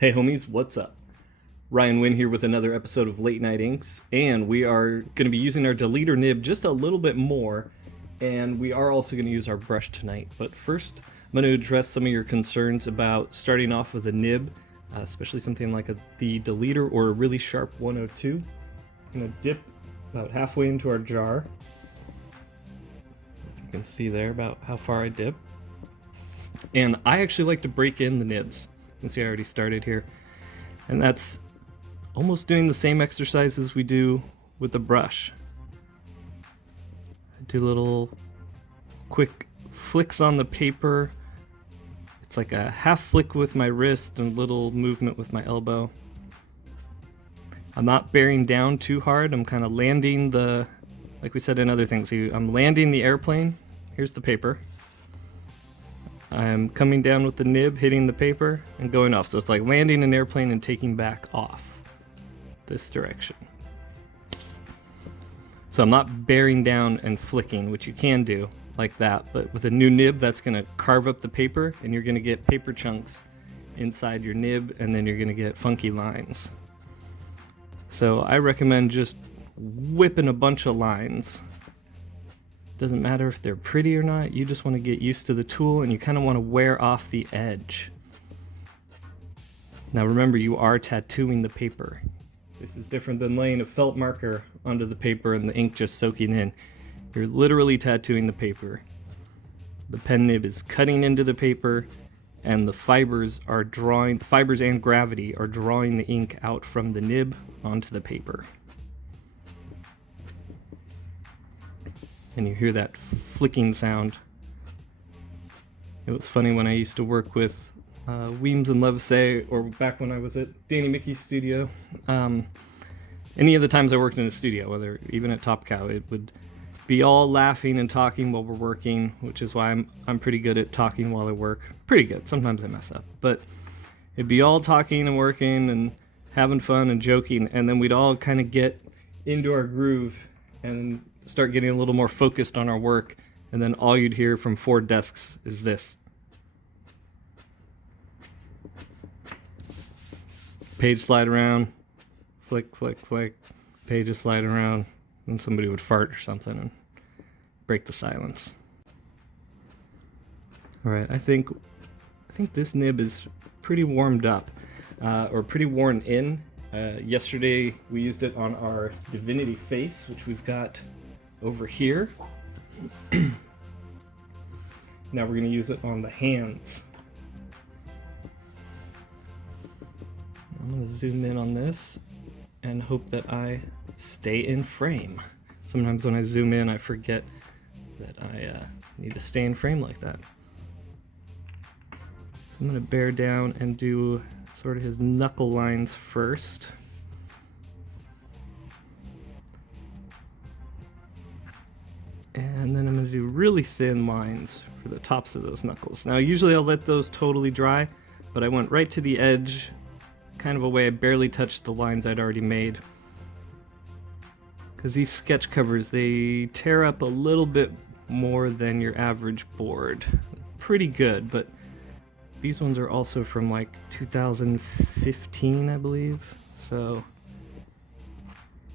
Hey homies, what's up? Ryan Wynn here with another episode of Late Night Inks, and we are going to be using our deleter nib just a little bit more, and we are also going to use our brush tonight. But first, I'm going to address some of your concerns about starting off with a nib, especially something like the deleter or a really sharp 102. I'm going to dip about halfway into our jar. You can see there about how far I dip. And I actually like to break in the nibs. You can see I already started here. And that's almost doing the same exercise as we do with the brush. I do little quick flicks on the paper. It's like a half flick with my wrist and a little movement with my elbow. I'm not bearing down too hard. I'm kind of landing like we said in other things, I'm landing the airplane. Here's the paper. I'm coming down with the nib, hitting the paper, and going off. So it's like landing an airplane and taking back off this direction. So I'm not bearing down and flicking, which you can do like that, but with a new nib, that's going to carve up the paper, and you're going to get paper chunks inside your nib, and then you're going to get funky lines. So I recommend just whipping a bunch of lines. Doesn't matter if they're pretty or not, you just want to get used to the tool and you kind of want to wear off the edge. Now remember, you are tattooing the paper. This is different than laying a felt marker onto the paper and the ink just soaking in. You're literally tattooing the paper. The pen nib is cutting into the paper and the fibers and gravity are drawing the ink out from the nib onto the paper. And you hear that flicking sound. It was funny when I used to work with Weems and Levasseur, or back when I was at Danny Mickey's studio. Any of the times I worked in a studio, whether even at Top Cow, it would be all laughing and talking while we're working, which is why I'm pretty good at talking while I work. Pretty good. Sometimes I mess up, but it'd be all talking and working and having fun and joking, and then we'd all kind of get into our groove and start getting a little more focused on our work, and then all you'd hear from 4 desks is this. Page slide around, flick, flick, flick, pages slide around, and somebody would fart or something and break the silence. All right, I think this nib is pretty warmed up, or pretty worn in. Yesterday we used it on our Divinity face, which we've got over here. Now we're going to use it on the hands. I'm going to zoom in on this and hope that I stay in frame. Sometimes when I zoom in, I forget that I need to stay in frame like that. So I'm going to bear down and do sort of his knuckle lines first. And then I'm going to do really thin lines for the tops of those knuckles. Now usually I'll let those totally dry, but I went right to the edge, kind of a way I barely touched the lines I'd already made. Because these sketch covers, they tear up a little bit more than your average board. Pretty good, but these ones are also from like 2015, I believe. So,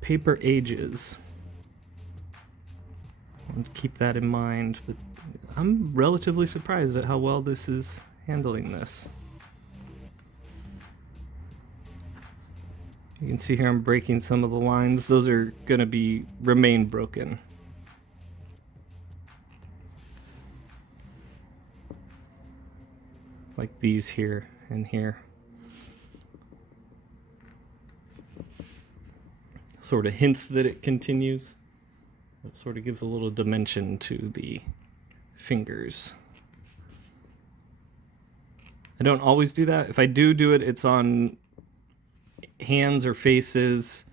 paper ages. And keep that in mind, but I'm relatively surprised at how well this is handling this. You can see here I'm breaking some of the lines. Those are going to remain broken. Like these here and here. Sort of hints that it continues. It sort of gives a little dimension to the fingers. I don't always do that. If I do it, it's on hands or faces,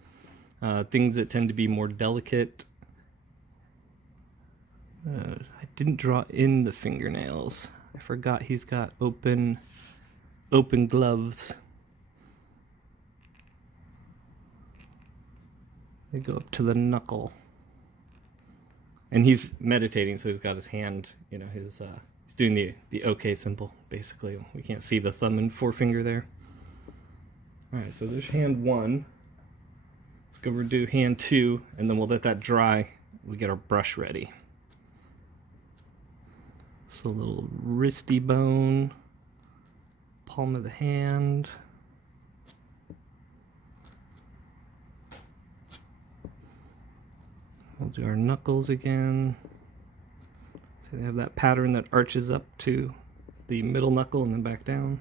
things that tend to be more delicate. I didn't draw in the fingernails. I forgot he's got open gloves. They go up to the knuckle. And he's meditating, so he's got his hand, he's doing the OK symbol, basically. We can't see the thumb and forefinger there. Alright, so there's hand 1. Let's go over to hand 2, and then we'll let that dry. We get our brush ready. So a little wristy bone, palm of the hand. We'll do our knuckles again. So they have that pattern that arches up to the middle knuckle and then back down.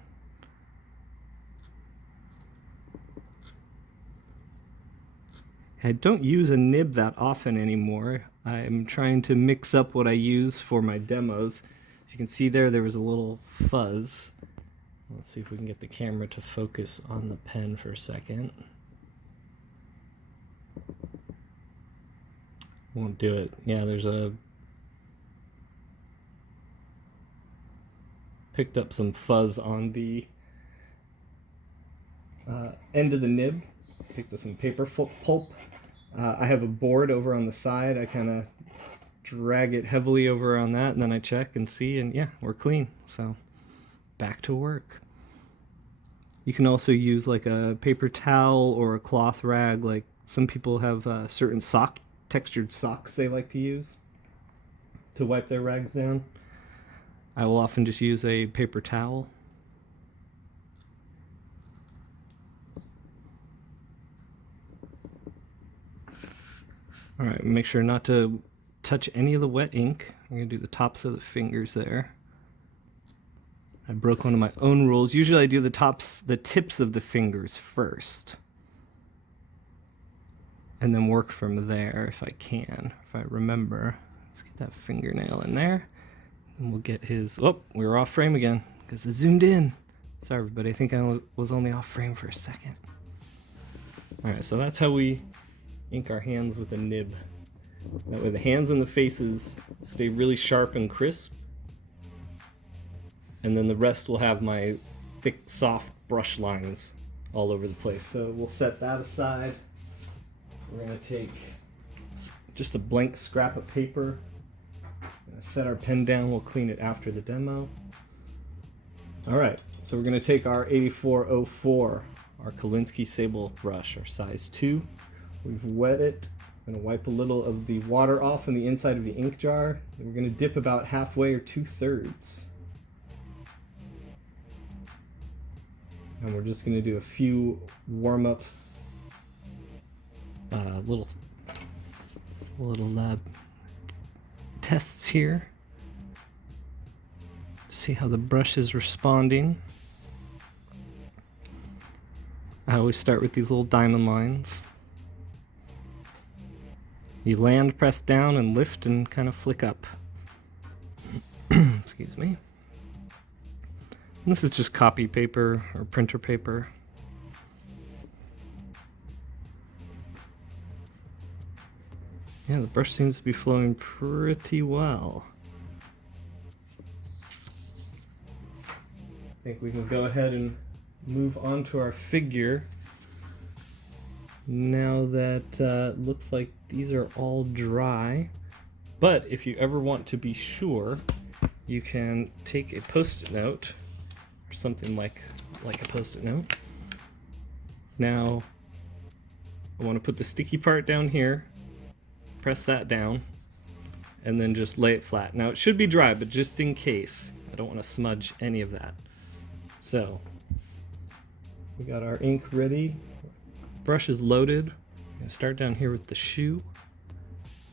I don't use a nib that often anymore. I'm trying to mix up what I use for my demos. As you can see there was a little fuzz. Let's see if we can get the camera to focus on the pen for a second. Won't do it. Yeah, there's a... Picked up some fuzz on the end of the nib. Picked up some paper pulp. I have a board over on the side. I kind of drag it heavily over on that, and then I check and see, and yeah, we're clean. So back to work. You can also use like a paper towel or a cloth rag. Like some people have certain textured socks they like to use to wipe their rags down. I will often just use a paper towel. Alright, make sure not to touch any of the wet ink. I'm going to do the tops of the fingers there. I broke one of my own rules. Usually I do the tips of the fingers first. And then work from there if I can, if I remember. Let's get that fingernail in there. And we'll get his... Oh, we were off frame again because it zoomed in. Sorry everybody, I think I was only off frame for a second. Alright, so that's how we ink our hands with a nib. That way the hands and the faces stay really sharp and crisp. And then the rest will have my thick, soft brush lines all over the place. So we'll set that aside. We're going to take just a blank scrap of paper. Set our pen down. We'll clean it after the demo. Alright, so we're going to take our 8404, our Kolinsky Sable brush, our size 2. We've wet it. I'm going to wipe a little of the water off on the inside of the ink jar. And we're going to dip about halfway or 2/3. And we're just going to do a few warm-up little tests here. See how the brush is responding. I always start with these little diamond lines. You land, press down, and lift and kind of flick up. Excuse me. And this is just copy paper or printer paper. Yeah, the brush seems to be flowing pretty well. I think we can go ahead and move on to our figure. Now that looks like these are all dry. But if you ever want to be sure, you can take a post-it note or something like a post-it note. Now, I want to put the sticky part down here, press that down, and then just lay it flat. Now it should be dry, but just in case, I don't want to smudge any of that. So, we got our ink ready. Brush is loaded. I'm going to start down here with the shoe.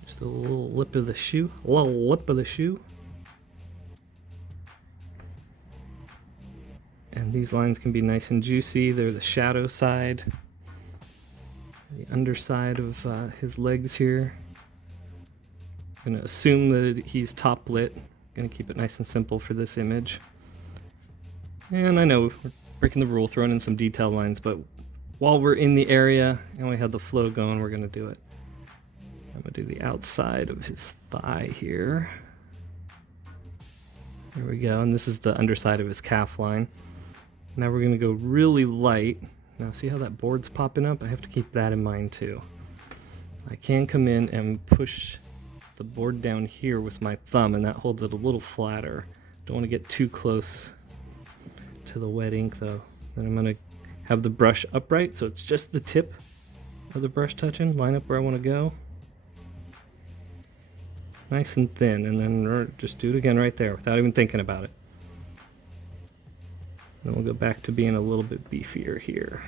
Just a little lip of the shoe. A little lip of the shoe. And these lines can be nice and juicy. They're the shadow side. The underside of his legs here. I'm going to assume that he's top lit. I'm going to keep it nice and simple for this image. And I know we're breaking the rule, throwing in some detail lines, but while we're in the area and we have the flow going, we're going to do it. I'm going to do the outside of his thigh here. There we go, and this is the underside of his calf line. Now we're going to go really light. Now see how that board's popping up? I have to keep that in mind too. I can come in and push the board down here with my thumb, and that holds it a little flatter. Don't want to get too close to the wet ink though. Then I'm going to have the brush upright, so it's just the tip of the brush touching, line up where I want to go. Nice and thin, and then just do it again right there without even thinking about it. Then we'll go back to being a little bit beefier here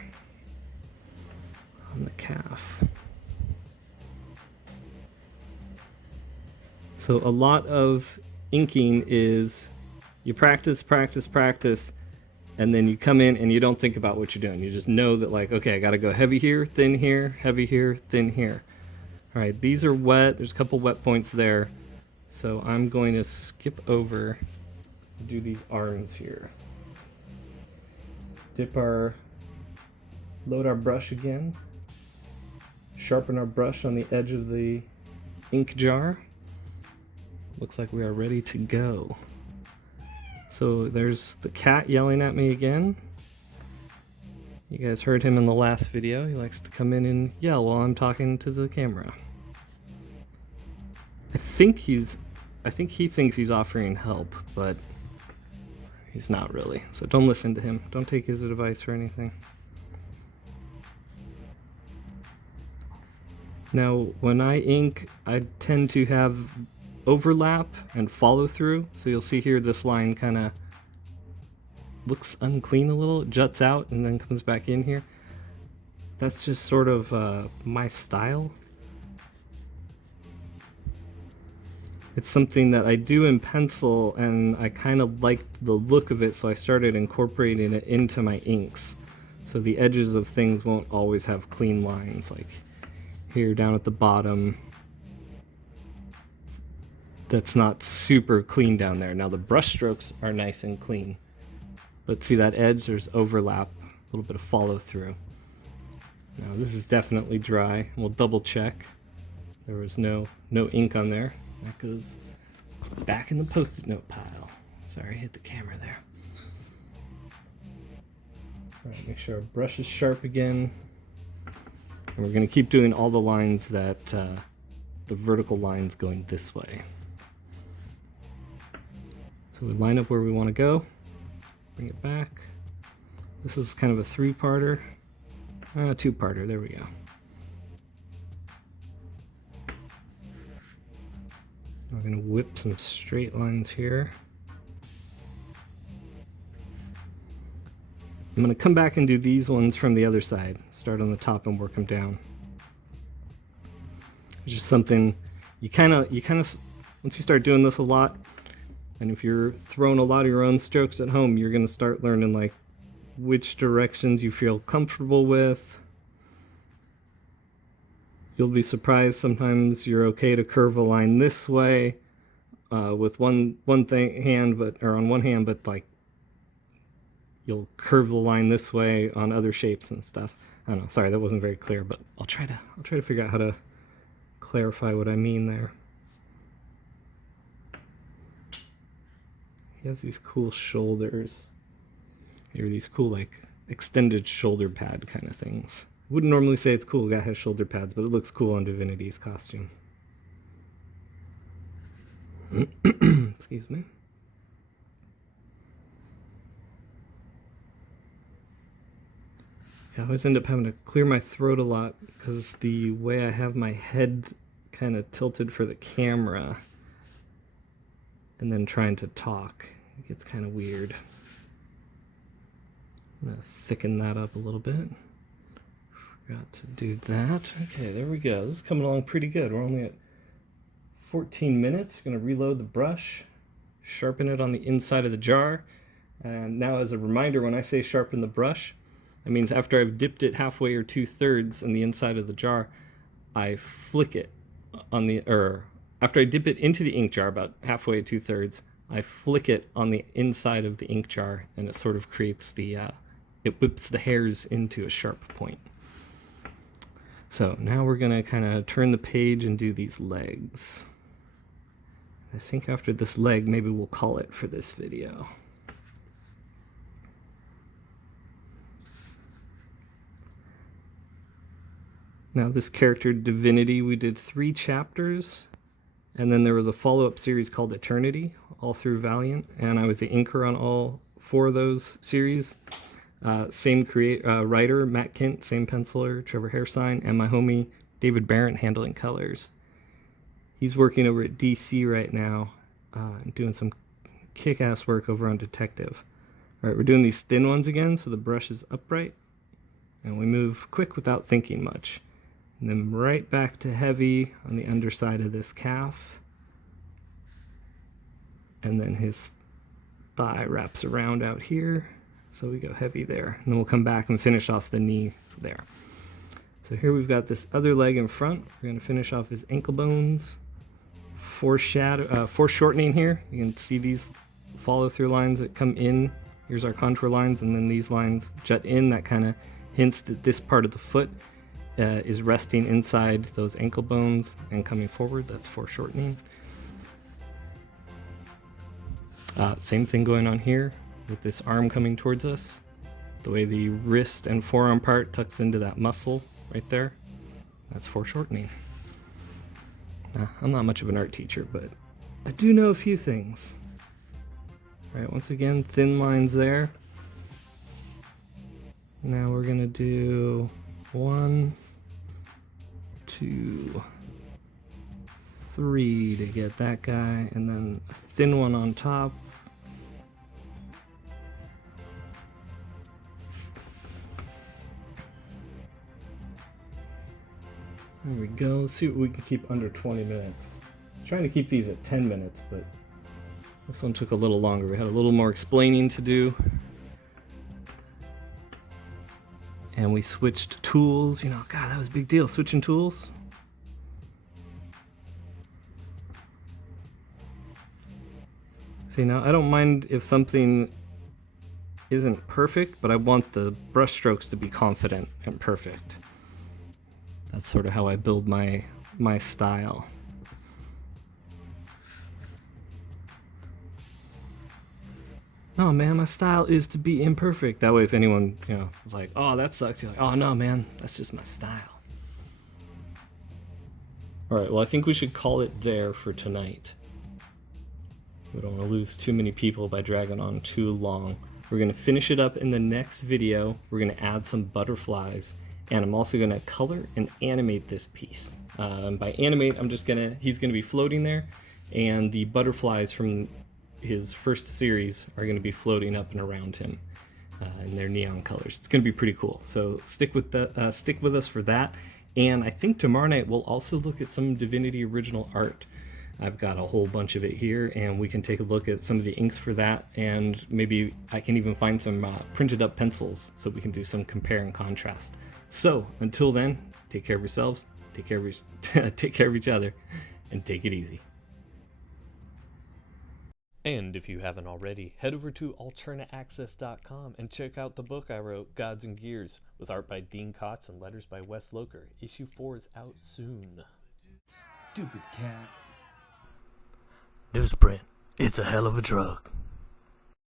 on the calf. So a lot of inking is you practice, practice, practice, and then you come in and you don't think about what you're doing. You just know that, like, okay, I got to go heavy here, thin here, heavy here, thin here. All right, these are wet. There's a couple wet points there. So I'm going to skip over and do these arms here. Load our brush again. Sharpen our brush on the edge of the ink jar. Looks like we are ready to go. So there's the cat yelling at me again. You guys heard him in the last video. He likes to come in and yell while I'm talking to the camera. I think he thinks he's offering help, but he's not really. So don't listen to him. Don't take his advice or anything. Now, when I ink, I tend to have overlap and follow through. So you'll see here this line kind of looks unclean a little. It juts out and then comes back in here. That's just sort of my style. It's something that I do in pencil, and I kind of liked the look of it, so I started incorporating it into my inks. So the edges of things won't always have clean lines, like here down at the bottom. That's not super clean down there. Now the brush strokes are nice and clean, but see that edge? There's overlap, a little bit of follow through. Now this is definitely dry. We'll double check. There was no ink on there. That goes back in the post-it note pile. Sorry, hit the camera there. All right, make sure our brush is sharp again. And we're going to keep doing all the lines that, the vertical lines going this way. So we line up where we want to go, bring it back. This is kind of a three-parter, two-parter, there we go. We're going to whip some straight lines here. I'm going to come back and do these ones from the other side. Start on the top and work them down. It's just something you kind of, once you start doing this a lot, and if you're throwing a lot of your own strokes at home, you're going to start learning like which directions you feel comfortable with. You'll be surprised sometimes you're okay to curve a line this way with one hand, but on one hand, but like you'll curve the line this way on other shapes and stuff. I don't know. Sorry, that wasn't very clear, but I'll try to figure out how to clarify what I mean there. He has these cool shoulders. Here are these cool like extended shoulder pad kind of things. Wouldn't normally say it's cool, a guy has shoulder pads, but it looks cool on Divinity's costume. Excuse me. I always end up having to clear my throat a lot because the way I have my head kind of tilted for the camera and then trying to talk, it gets kind of weird. I'm going to thicken that up a little bit. Got to do that. Okay, there we go. This is coming along pretty good. We're only at 14 minutes. Going to reload the brush, sharpen it on the inside of the jar. And now as a reminder, when I say sharpen the brush, that means after I've dipped it halfway or 2/3 in the inside of the jar, I flick it on the, after I dip it into the ink jar about halfway to 2/3, I flick it on the inside of the ink jar, and it sort of creates the, it whips the hairs into a sharp point. So now we're going to kind of turn the page and do these legs. I think after this leg, maybe we'll call it for this video. Now this character, Divinity, we did 3 chapters, and then there was a follow-up series called Eternity, all through Valiant, and I was the inker on all 4 of those series. Same writer, Matt Kint, same penciler, Trevor Hairsine, and my homie David Barrett handling colors. He's working over at DC right now, doing some kick-ass work over on Detective. All right, we're doing these thin ones again, so the brush is upright, and we move quick without thinking much. And then right back to heavy on the underside of this calf. And then his thigh wraps around out here. So we go heavy there. And then we'll come back and finish off the knee there. So here we've got this other leg in front. We're going to finish off his ankle bones. Foreshortening here. You can see these follow-through lines that come in. Here's our contour lines, and then these lines jut in. That kind of hints that this part of the foot is resting inside those ankle bones and coming forward. That's foreshortening. Same thing going on here with this arm coming towards us. The way the wrist and forearm part tucks into that muscle right there. That's foreshortening. I'm not much of an art teacher, but I do know a few things. All right, once again, thin lines there. Now we're gonna do 1, 2, 3 to get that guy, and then a thin one on top. There we go. Let's see what we can keep under 20 minutes. I'm trying to keep these at 10 minutes, but this one took a little longer. We had a little more explaining to do. And we switched tools. You know, God, that was a big deal, switching tools. See, now I don't mind if something isn't perfect, but I want the brush strokes to be confident and perfect. That's sort of how I build my style. Oh man, my style is to be imperfect. That way if anyone, is like, oh, that sucks, you're like, oh no man, that's just my style. Alright, well I think we should call it there for tonight. We don't want to lose too many people by dragging on too long. We're going to finish it up in the next video. We're going to add some butterflies. And I'm also going to color and animate this piece. By animate, he's going to be floating there, and the butterflies from his first series are going to be floating up and around him in their neon colors. It's going to be pretty cool. So stick with us for that. And I think tomorrow night we'll also look at some Divinity original art. I've got a whole bunch of it here, and we can take a look at some of the inks for that, and maybe I can even find some printed up pencils so we can do some compare and contrast. So until then, take care of yourselves, take care of each other, and take it easy. And if you haven't already, head over to alternaaccess.com and check out the book I wrote, Gods and Gears, with art by Dean Kotz and letters by Wes Loker. Issue 4 is out soon. Stupid cat. Newsprint. It's a hell of a drug.